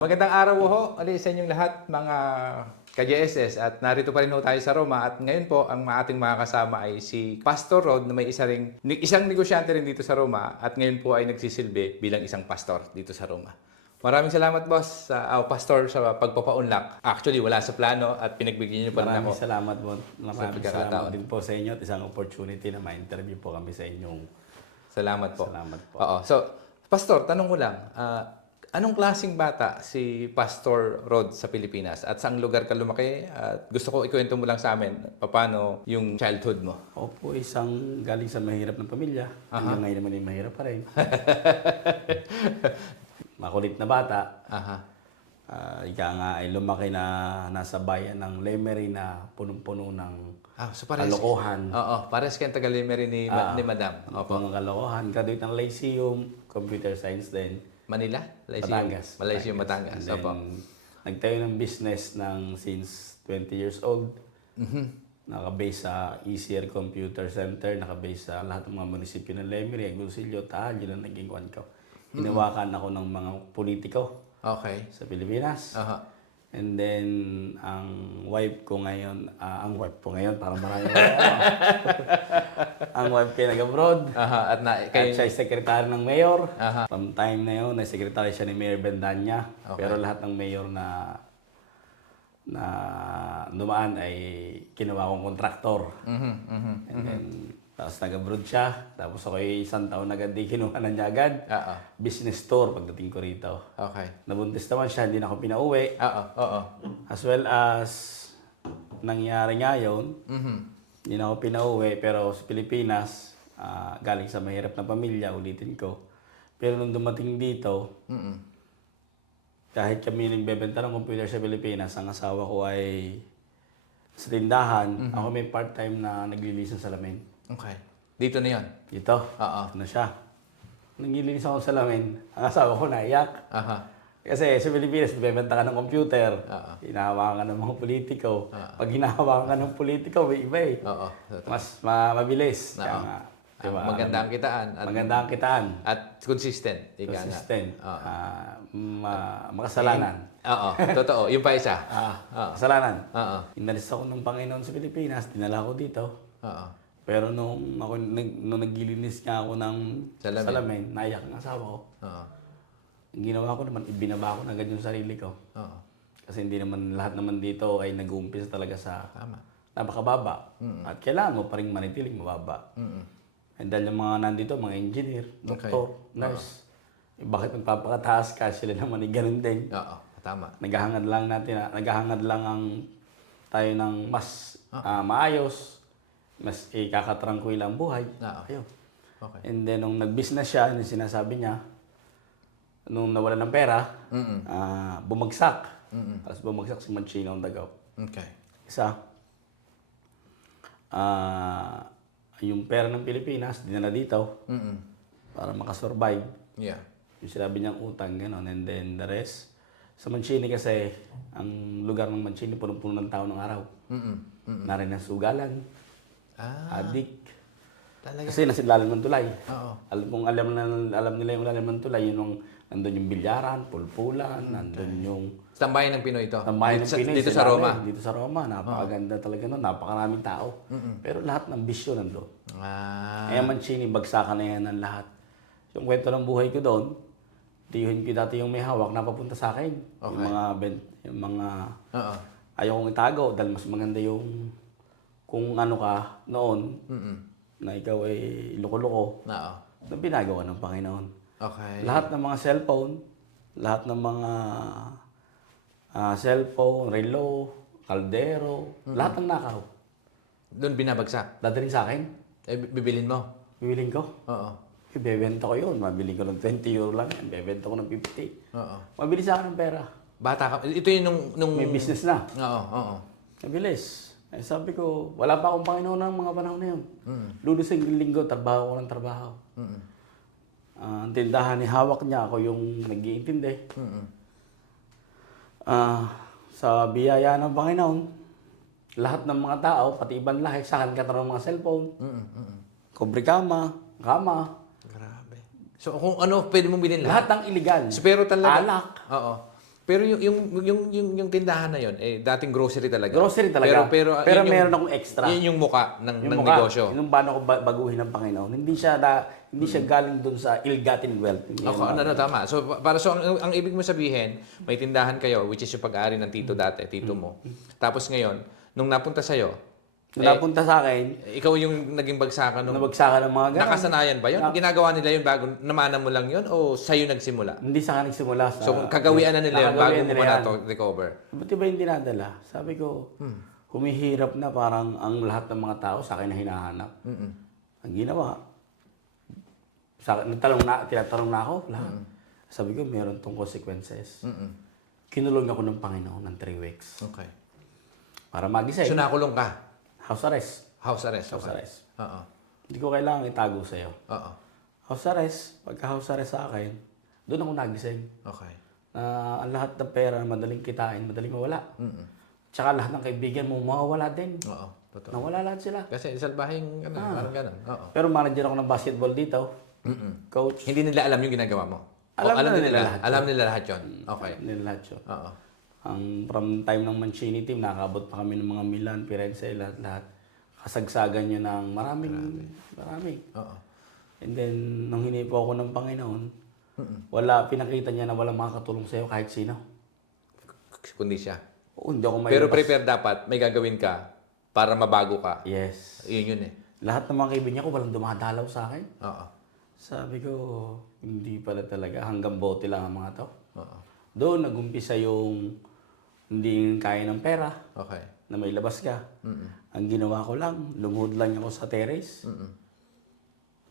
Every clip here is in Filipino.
Magandang araw ho ulit sa inyong lahat mga ka-JSS at narito pa rin ho tayo sa Roma at ngayon po ang ating mga kasama ay si Pastor Rod na may isang negosyante rin dito sa Roma at ngayon po ay nagsisilbi bilang isang pastor dito sa Roma. Maraming salamat boss Pastor sa pagpapaunlak. Actually wala sa plano at pinagbigyan niyo pa rin ako. Maraming salamat po. Maraming pagkakataon. salamat din po sa inyo at isang opportunity na ma-interview po kami sa inyong. Salamat po. Salamat po. Oo. So, Pastor, tanong ko lang, anong klaseng bata si Pastor Rod sa Pilipinas? At saang lugar ka lumaki? At gusto ko ikwento mo lang sa amin paano yung childhood mo. Opo, isang galing sa mahirap na pamilya. Hanggang ngayon naman ay mahirap pa rin. Makulit na bata. Aha. Ika nga ay lumaki na nasa bayan ng Lemery na punong-puno ng So pares, kalokohan. Oo, pares kayong taga-Lemery ni Madam. Opo. Mga kalokohan. Graduate ng Lyceum, Computer Science din. Manila? Batangas. Lyceum, Batangas. And then, Opo. nagtayo ng business since 20 years old. Nakabase sa ECR Computer Center, nakabase sa lahat ng mga munisipyo ng Lemery, Agoncillo, Taal, yun ang naging kwan ko. Hinawakan ako ng mga politiko Okay. sa Pilipinas. Aha. And then, ang wife ko ngayon, parang marami ang wife ko nag-abroad. Aha. At At siya ay sekretary ng mayor. Aha. From time na yun, sekretary siya ni Mayor Bendanya. Okay. Pero lahat ng mayor na dumaan ay kinuha kong kontraktor. And then, tapos nag-abroad siya. Tapos ako ay isang taon agad di kinuha na niya agad. Oo. Business tour pagdating ko rito. Okay. Nabuntis naman siya, hindi na ako pinauwi. Oo. Oo. As well as nangyari ngayon, hindi na ako pinauwi. Pero sa Pilipinas, galing sa mahirap na pamilya, ulitin ko. Pero nung dumating dito, kahit kami nagbebenta ng computer sa Pilipinas, ang asawa ko ay sa tindahan. Ako may part-time na naglilinis ng salamin. Okay. Dito na yun? Dito. Oo. Ito na siya. Naglilinis ako ng salamin. Ang asawa ko naiyak. Aha. Kasi sa Pilipinas, nagbebenta ka ng computer. Oo. Hinahawakan ka ng mga politiko. Pag hinahawakan ka ng politiko, may iba eh. Oo. Mas mabilis. Oo. Kaya nga, diba? Maganda ang kitaan. Maganda ang kitaan. At consistent. Ika nga. Consistent. Oo. Makasalanan. Oo. Totoo. Yung pa isa. Kasalanan. Oo. Inalis ako ng Panginoon sa Pilipinas, dinala ko dito. Oo. Pero nung naglilinis nga ako ng salamin, naiyak ang asawa ko. Oo. Ang ginawa ko naman, ibinaba ko na agad yung sarili ko. Oo. Kasi hindi naman, lahat naman dito ay nag-uumpisa talaga sa Tama. napakababa. At kailangan mo pa rin manitiling mababa. And dahil yung mga nandito, mga engineer, doktor, nurse, bakit magpapakataas ka? Sila naman ay ganun din. Oo. Tama. Naghahangad lang ang tayo ng mas maayos, mas ikakatrangkwila ang buhay. Oo. Ayun. Okay. And then, nung nag-business siya, yung sinasabi niya, nung nawala ng pera, bumagsak. Tapos bumagsak si Manchino on the go. Okay. Isa, yung pera ng Pilipinas, dinala dito para makasurvive. Yeah. Yung sinabi niyang utang, gano'n. And then the rest, sa Mancini kasi, ang lugar ng Mancini, punong-puno ng tao ng araw. Narin ang sugalan, adik. Talaga. Kasi nasa ilalim ng tulay. Oo. Alam nila yung ilalim ng tulay, nandun yung bilyaran, pulpulan, nandun yung Tambayan ng Pinoy ito. tambayan ng Pinoy. Dito sa Roma. Dito sa Roma, napakaganda talaga nun, napakaraming tao. Pero lahat ng bisyo nandun. Kaya Mancini, bagsakan na yan ng lahat. Yung kwento ng buhay ko doon, tiyuhin ko dati yung may hawak, napapunta sa akin. Okay. Yung mga Oo. ayaw kong itago dahil mas maganda yung kung ano ka noon na ikaw ay loko-loko, Oo. na binago ka ng Panginoon. Okay. Lahat ng mga cellphone, lahat ng mga cellphone, relo, kaldero, lahat ng nakaw. Doon binabagsak. Dadaling sa akin, Bibilin mo. bibiling ko. Oo. Ibebenta ko yun. Mabili ko ng 20 euro lang yan. Ibebenta ko ng 50. Oo. Mabili sa akin ng pera. Bata ka. Ito yung nung... May business na. Oo. Oo. Mabilis. Eh, sabi ko, wala pa akong Panginoon ng mga panahon na yun. Lulusing linggo, trabaho ko ng trabaho. Ang tindahan ni hawak niya, ako yung nag-iintindi. Sa biyaya ng Panginoon, lahat ng mga tao, pati ibang lahi, sa akin katarong mga cellphone, kubre kama. Grabe. So kung ano pwede mong bilhin Lahat lahat? ng illegal. So, pero talaga... Alak. Oo. Pero yung tindahan na yun, dating grocery talaga. Grocery talaga. Pero yun meron akong extra. Yun yung muka ng Yung mukha, negosyo. yung paano ko baguhin ng Panginoon. Hindi siya galing doon sa ill-gotten wealth. Hindi Ako, yan. tama. So, ang ibig mo sabihin, may tindahan kayo, which is yung pag-aari ng tito dati, tito mo. Tapos ngayon, nung napunta sa'yo, Nung napunta sa akin, ikaw yung naging bagsakan nung... nabagsakan ng mga ganun. Nakasanayan ba yun? Ginagawa nila yun bago, namana mo lang yun? O sa'yo nagsimula? Hindi sa akin nagsimula. So, kagawian na nila yun bago nakagawian mo nila pa yan. na-recover? Ba't iba yung dinadala? Sabi ko, humihirap na parang ang lahat ng mga tao sa akin na hinahanap. Ang ginawa, tinatanong na ako lahat. Sabi ko, meron tong consequences. Kinulong ako ng Panginoon ng 3 weeks. Okay. Para magising. So, nakulong ka? House arrest. House arrest? House Okay. arrest. Oo. Hindi ko kailangan itago sa'yo. Oo. House arrest, pagka house arrest sa akin, doon ako nagising. Okay. Na ang lahat ng pera, madaling kitain, madaling mawala. Tsaka lahat ng kaibigan mo, mawawala din. Oo. Totoo. Nawala lahat sila. Kasi salbahing, parang ganun. Oo. Pero manager ako ng basketball dito. Coach. Hindi nila alam yung ginagawa mo? Alam alam na nila nila lahat. Alam nila lahat yun? Okay. Nila lahat yun. Oo. From time ng Mancini team, nakakabot pa kami ng mga Milan, Firenze, lahat. Kasagsagan nyo ng marami. Oo. And then, nung hinipo ako ng Panginoon, pinakita niya na walang makakatulong sa'yo kahit sino. Kundi siya. Oo, hindi ako may Pero prepare dapat, may gagawin ka para mabago ka. Yes. Yun eh. Lahat ng mga kaibigan ko, walang dumadalaw sa akin. Oo. Sabi ko, hindi pala talaga. Hanggang bote lang ang mga to. Oo. Doon, nag-umpisa yung hindi kaya ng pera Okay. na may labas ka. Ang ginawa ko lang, lumuhod lang ako sa terrace.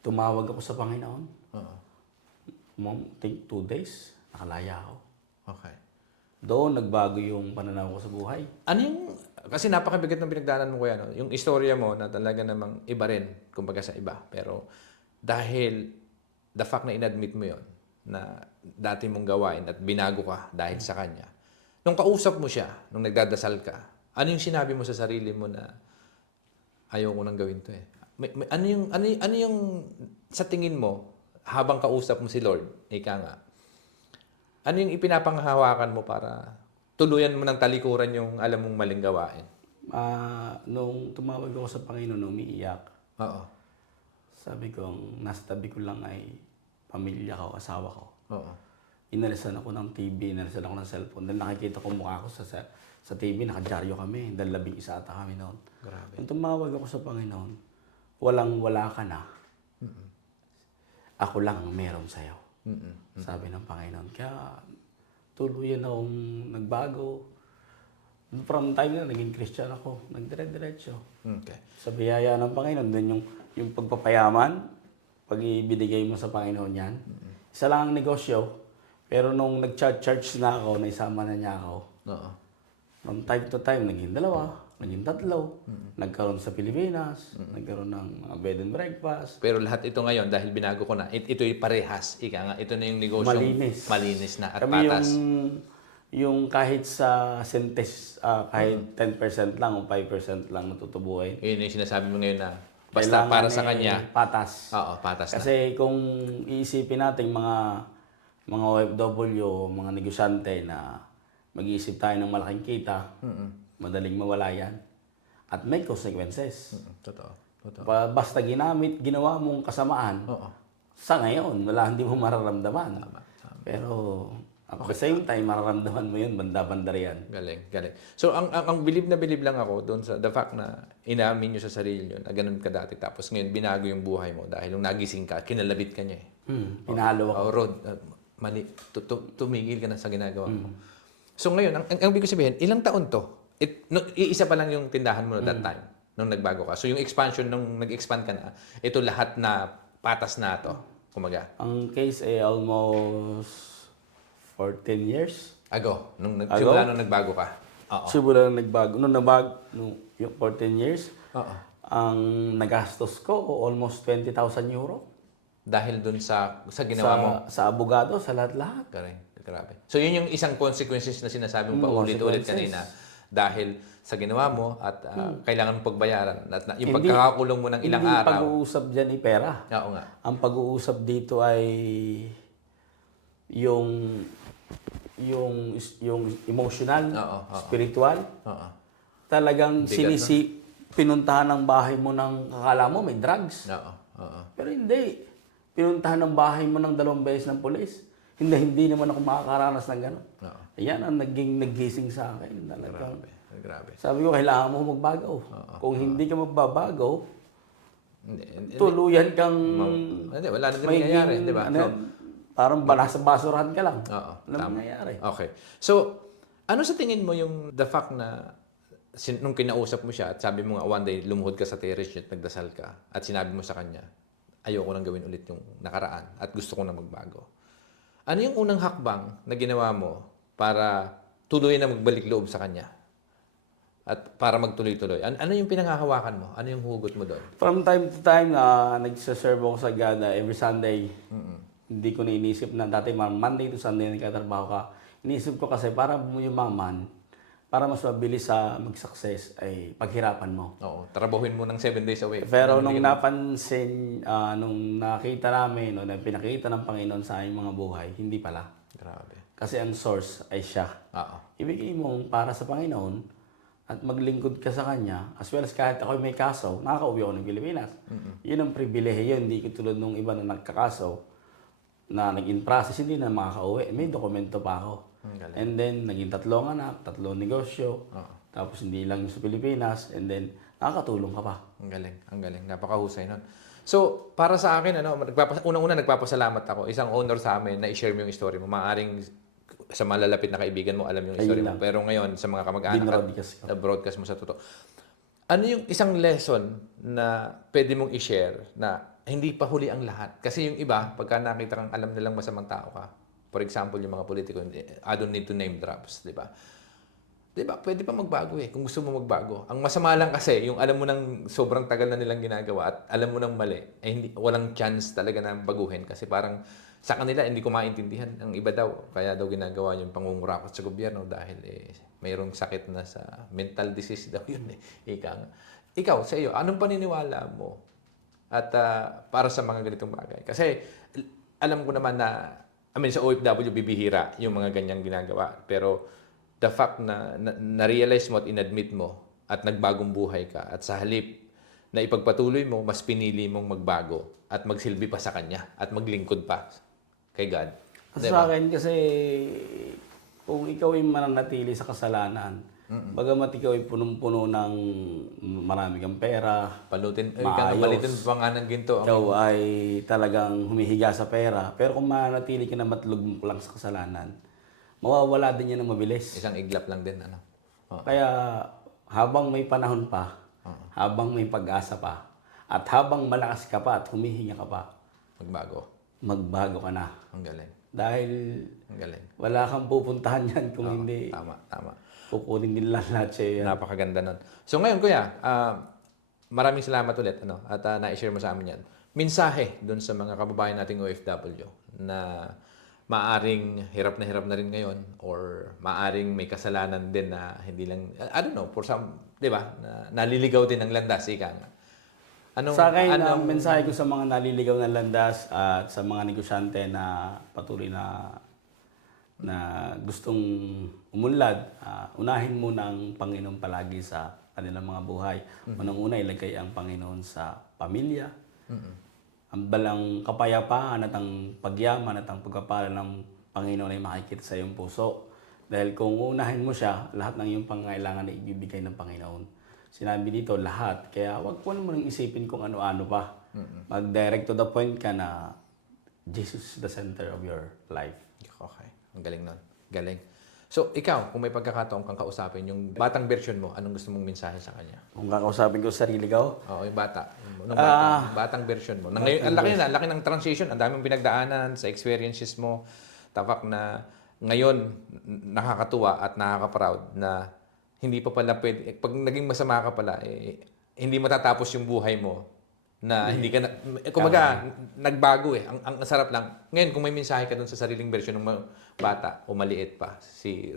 Tumawag ako sa Panginoon. Oo. Think 2 days, nakalaya ako. Okay. Doon, nagbago yung pananaw ko sa buhay. Ano yung, kasi napakabigat ng pinagdaanan mo kuya, no? Yung istorya mo na talaga namang iba rin, kumbaga sa iba. Pero dahil the fact na inadmit mo yon na dati mong gawain at binago ka dahil sa kanya, nung kausap mo siya, nung nagdadasal ka, ano yung sinabi mo sa sarili mo na ayaw ko nang gawin to eh? Ano yung sa tingin mo habang kausap mo si Lord, ika nga, ano yung ipinapanghahawakan mo para tuluyan mo ng talikuran yung alam mong maling gawain? Nung tumawag ako sa Panginoon, umiiyak. Oo. Sabi ko, ang nasa tabi ko lang ay pamilya ko, asawa ko. Oo. Inalisan ako ng TV, inalisan ako ng cellphone. Then nakikita ko mukha ko sa TV, nakadyaryo kami. Dahil 11 ata kami noon. Grabe. Nung tumawag ako sa Panginoon, walang-wala ka na. Ako lang ang meron sa'yo. Sabi ng Panginoon. Kaya tuluyan akong nagbago. From time na naging Christian ako, nagdire-diretso. Okay. Sa biyaya ng Panginoon, then yung pagpapayaman, pag ibinigay mo sa Panginoon yan, isa lang ang negosyo, pero nung nag-charge na ako, naisama na niya ako, Oo. from time to time, naging 2, naging 3, nagkaroon sa Pilipinas, nagkaroon ng bed and breakfast. Pero lahat ito ngayon, dahil binago ko na, ito'y parehas. Ika nga, ito na yung negosyo. Malinis na at Kami patas. yung kahit sa sentes, kahit 10% lang o 5% lang natutubuhay. Yun yung sinasabi mo ngayon na basta Kailangan para sa kanya. Patas. Oo, patas na. Kasi kung iisipin natin mga OFW, mga negosyante na mag-iisip tayo ng malaking kita, madaling mawala yan. At may consequences. Totoo. Totoo. Basta ginawa mong kasamaan, Oo. sa ngayon, hindi mo mararamdaman. Pero at the same time, mararamdaman mo yun, banda-banda yan. Galing, galing. So, ang bilib na bilib lang ako doon sa the fact na inamin nyo sa sarili nyo na ganun ka dati. Tapos ngayon, binago yung buhay mo dahil nung nagising ka, kinalabit ka niya eh. Pinalo ako. Rod, tumigil ka na sa ginagawa mo. So ngayon, ang ibig ko sabihin, ilang taon to? Iisa pa lang yung tindahan mo that time, nung nagbago ka. So yung expansion, nung nag-expand ka na, ito lahat na patas na to, kumaga. Ang case ay almost 14 years. Nung simula nung nagbago ka. Oo. Simula nung nagbago. Nung yung 14 years, Oo. ang nagastos ko, almost 20,000 euro. Dahil dun sa ginawa mo. Sa abogado, sa lahat-lahat. Grabe. So yun yung isang consequences na sinasabi mo pa ulit-ulit kanina. Dahil sa ginawa mo at kailangan mong pagbayaran. At yung pagkakakulong mo ng ilang Hindi araw. pag-uusap dyan ay pera. Oo nga. Ang pag-uusap dito ay yung yung emotional, Oo, oo. spiritual, Oo. talagang Bigat, pinuntahan ng bahay mo ng akala mo may drugs. Oo. Oo. Pero hindi. Pinuntahan ng bahay mo ng 2 beses ng pulis. Hindi naman ako makakaranas ng gano'n. Oo. Ayan ang naggising sa akin. Talagang, Grabe. sabi ko, kailangan mo magbago. Kung hindi ka magbabago, Hindi, tuluyan kang hindi, wala na din may mangyayari, di ba? ano yan, parang nasa basurahan ka lang. Oo, Walang mangyayari. Okay. So, ano sa tingin mo yung the fact na nung kinausap mo siya at sabi mo nga one day lumuhod ka sa terrace at nagdasal ka at sinabi mo sa kanya, ayoko nang gawin ulit yung nakaraan at gusto ko na magbago. Ano yung unang hakbang na ginawa mo para tuloy na magbalik loob sa kanya? At para magtuloy-tuloy. Ano yung pinanghahawakan mo? Ano yung hugot mo doon? From time to time na nagsaserve ako sa God every Sunday, hindi ko na inisip na dati Monday to Sunday nagkatrabaho ka. Inisip ko kasi para yumaman, para mas mabilis sa mag-success ay paghirapan mo. Oo, trabahuin mo ng 7 days a week. Pero nung napansin, nung nakita namin, no, na pinakita ng Panginoon sa aming mga buhay, hindi pala. Grabe. Kasi ang source ay siya. Oo. Ibigay mo para sa Panginoon at maglingkod ka sa Kanya, as well as kahit ako may kaso, nakaka-uwi ako ng Pilipinas. Yun ang pribilehiyo, hindi katulad nung iba na nagkakaso, na nag-in process, hindi na makaka-uwi. May dokumento pa ako. And then, naging 3 anak, 3 negosyo, tapos hindi lang yung sa Pilipinas, and then, nakakatulong ka pa. Ang galing, ang galing. Napakahusay nun. So, para sa akin, unang-una nagpapasalamat ako. Isang honor sa amin na i-share mo yung story mo. Maaring sa malalapit na kaibigan mo, alam yung story mo. Pero ngayon, sa mga kamag-anak Binroadcast ko. broadcast mo sa totoo. Ano yung isang lesson na pwede mong i-share na hindi pa huli ang lahat? Kasi yung iba, pagka nakita kang alam nilang masamang tao ka, for example, yung mga politiko, I don't need to name drops, di ba? Di ba? Pwede pa magbago eh, kung gusto mo magbago. Ang masama lang kasi, yung alam mo nang sobrang tagal na nilang ginagawa at alam mo nang mali, eh hindi, walang chance talaga na baguhin. Kasi parang sa kanila, hindi ko maintindihan. Ang iba daw, kaya daw ginagawa yung pangungurakot sa gobyerno dahil mayroong sakit na sa mental disease daw yun eh. Ikaw, sa iyo, anong paniniwala mo? At para sa mga ganitong bagay. Kasi alam ko naman na, sa OFW, bibihira yung mga ganyang ginagawa. Pero the fact na na-realize mo at inadmit mo at nagbagong buhay ka at sa halip na ipagpatuloy mo, mas pinili mong magbago at magsilbi pa sa Kanya at maglingkod pa kay God. Kasi sa akin kasi, kung ikaw ay mananatili sa kasalanan, bagamat ikaw ay punong-puno ng marami kang pera, Palitin pa nga ng ginto. ikaw ay talagang humihiga sa pera, pero kung mananatili ka na matlog lang sa kasalanan, mawawala din yan ng mabilis. Isang iglap lang din. Kaya habang may panahon pa, habang may pag-asa pa, at habang malakas ka pa at humihinga ka pa, magbago ka na. Ang galing. Dahil Ang galing. wala kang pupuntahan yan kung hindi Tama. kukunin din lang lahat sa'yo yan. Napakaganda nun. So ngayon, Kuya, maraming salamat ulit at na-share mo sa amin yan. Mensahe dun sa mga kababayan nating OFW na maaring hirap na rin ngayon or maaring may kasalanan din na hindi lang, I don't know, for some, di ba, na naliligaw din ng landas, ika nga. Sa akin, ang mensahe ko sa mga naliligaw ng landas at sa mga negosyante na patuloy na gustong umunlad, unahin mo ng Panginoon palagi sa kanilang mga buhay. Unang-una, ilagay ang Panginoon sa pamilya. Ang balang kapayapaan at ang pagyaman at ang pagpapala ng Panginoon ay makikita sa iyong puso. Dahil kung unahin mo siya, lahat ng iyong pangangailangan ay ibibigay ng Panginoon. Sinabi dito, lahat. Kaya wag mo naman isipin kung ano-ano pa. Mag-direct to the point ka na Jesus is the center of your life. Okay. Ang galing nun. Galing. So, ikaw, kung may pagkakataon kang kausapin, yung batang version mo, anong gusto mong mensahe sa kanya? Kung kakausapin ko sa sarili ko, Oo, yung bata. Yung batang version mo. Ngayon, ang laki ng transition. Ang daming pinagdaanan sa experiences mo. Tapak na ngayon, nakakatuwa at nakaka-proud na hindi pa pala pwede. Pag naging masama ka pala, hindi matatapos yung buhay mo na hindi ka na, kumaga, nagbago eh. Ang sarap lang. Ngayon, kung may mensahe ka dun sa sariling version ng bata o maliit pa, si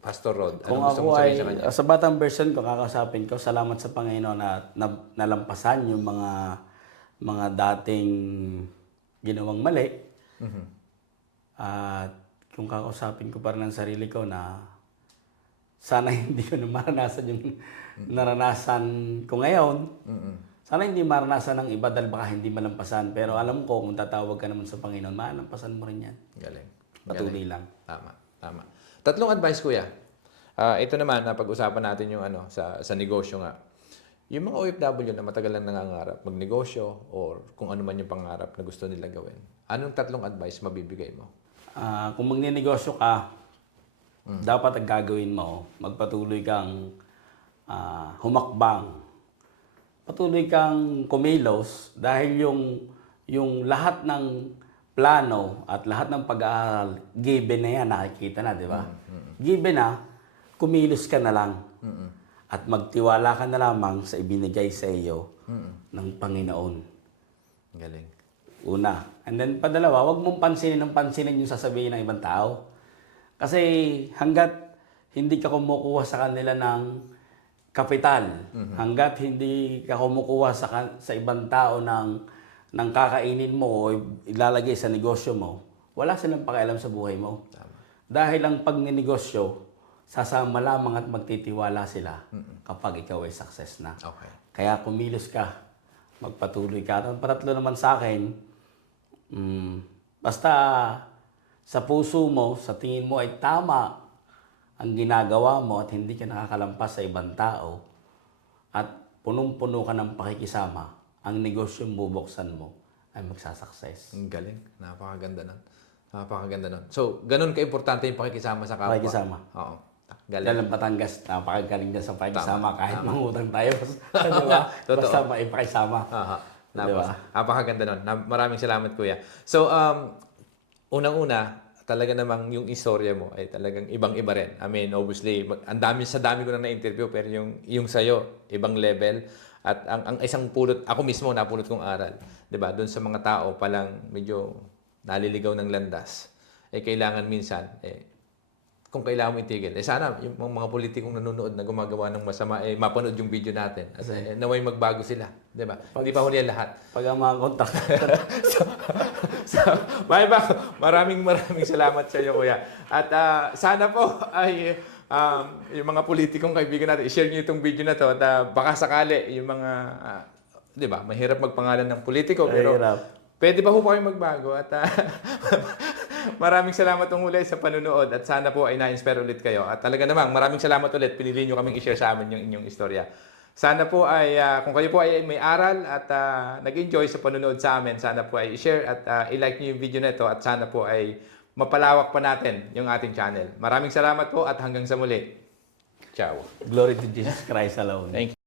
Pastor Rod, kung anong gusto ako mong ay, sabihin sa kanya? sa batang version ko, kakasapin ko, salamat sa Panginoon na nalampasan yung mga dating ginawang mali. At kung kakausapin ko pa rin ang sarili ko na sana hindi ko na maranasan yung naranasan ko ngayon. Sana hindi maranasan ng iba dahil baka hindi malampasan. Pero alam ko, kung tatawag ka naman sa Panginoon, malampasan mo rin yan. Galing. Patuloy lang. Tama, tama. Tatlong advice, kuya. Ito naman, napag-usapan natin yung sa negosyo nga. Yung mga OFW na matagal lang nangangarap, magnegosyo, or kung ano man yung pangarap na gusto nila gawin, anong tatlong advice mabibigay mo? Kung magninegosyo ka, dapat ang gagawin mo, magpatuloy kang humakbang. Patuloy kang kumilos dahil yung lahat ng plano at lahat ng pag-aaral, given na yan, nakikita na, di ba? Given na, kumilos ka na lang. At magtiwala ka na lamang sa ibinigay sa iyo ng Panginoon. Galing. Una. And then, padalawa, huwag mong pansinin yung sasabihin ng ibang tao. Kasi hanggat hindi ka kumukuha sa kanila ng kapital, hanggat hindi ka kumukuha sa ibang tao ng kakainin mo o ilalagay sa negosyo mo, wala silang pakialam sa buhay mo. Dahil ang pagninegosyo, sasama lamang at magtitiwala sila kapag ikaw ay success na. Okay. Kaya kumilos ka, magpatuloy ka. At ang patatlo naman sa akin, basta sa puso mo, sa tingin mo ay tama ang ginagawa mo at hindi ka nakakalampas sa ibang tao at punong-puno ka ng pakikisama, ang negosyong bubuksan mo ay magsasucess. Ang galing. Napakaganda nun. Napakaganda nun. So, ganun ka-importante yung pakikisama sa kapwa. Pakikisama. Oo. Galing. Dahil ang Batangas, napakagaling dyan sa pakikisama kahit mangutang tayo. Diba? Totoo. Basta maipakisama. Aha. Diba? Napakaganda nun. Maraming salamat, kuya. So, unang-una, talaga namang yung istorya mo ay talagang ibang-iba rin. I mean, obviously, sa dami ko na na-interview, pero yung sa'yo, ibang level. At ang isang pulot, ako mismo napulot kong aral. 'Di ba? Doon sa mga tao palang medyo naliligaw ng landas. Kailangan minsan, kung kailangan mo itigil. Sana yung mga politikong nanonood na gumagawa ng masama, mapanood yung video natin. At naway magbago sila. 'Di ba? Hindi pa huli ang lahat. Pag ang mga kontak. So, bye bye. Maraming salamat sa iyo, kuya. At sana po ay yung mga politikong kaibigan natin, i-share niyo itong video na to at baka sakali yung mga, di ba, mahirap magpangalan ng politiko, pero pwede pa po kayong magbago at maraming salamat ulit sa panunood at sana po ay na-inspire ulit kayo. At talaga namang maraming salamat ulit, pinili niyo kaming i-share sa amin yung inyong istorya. Sana po ay, kung kayo po ay may aral at nag-enjoy sa panunood sa amin, sana po ay i-share at i-like niyo yung video na ito at sana po ay mapalawak pa natin yung ating channel. Maraming salamat po at hanggang sa muli. Ciao. Glory to Jesus Christ alone. Thank you.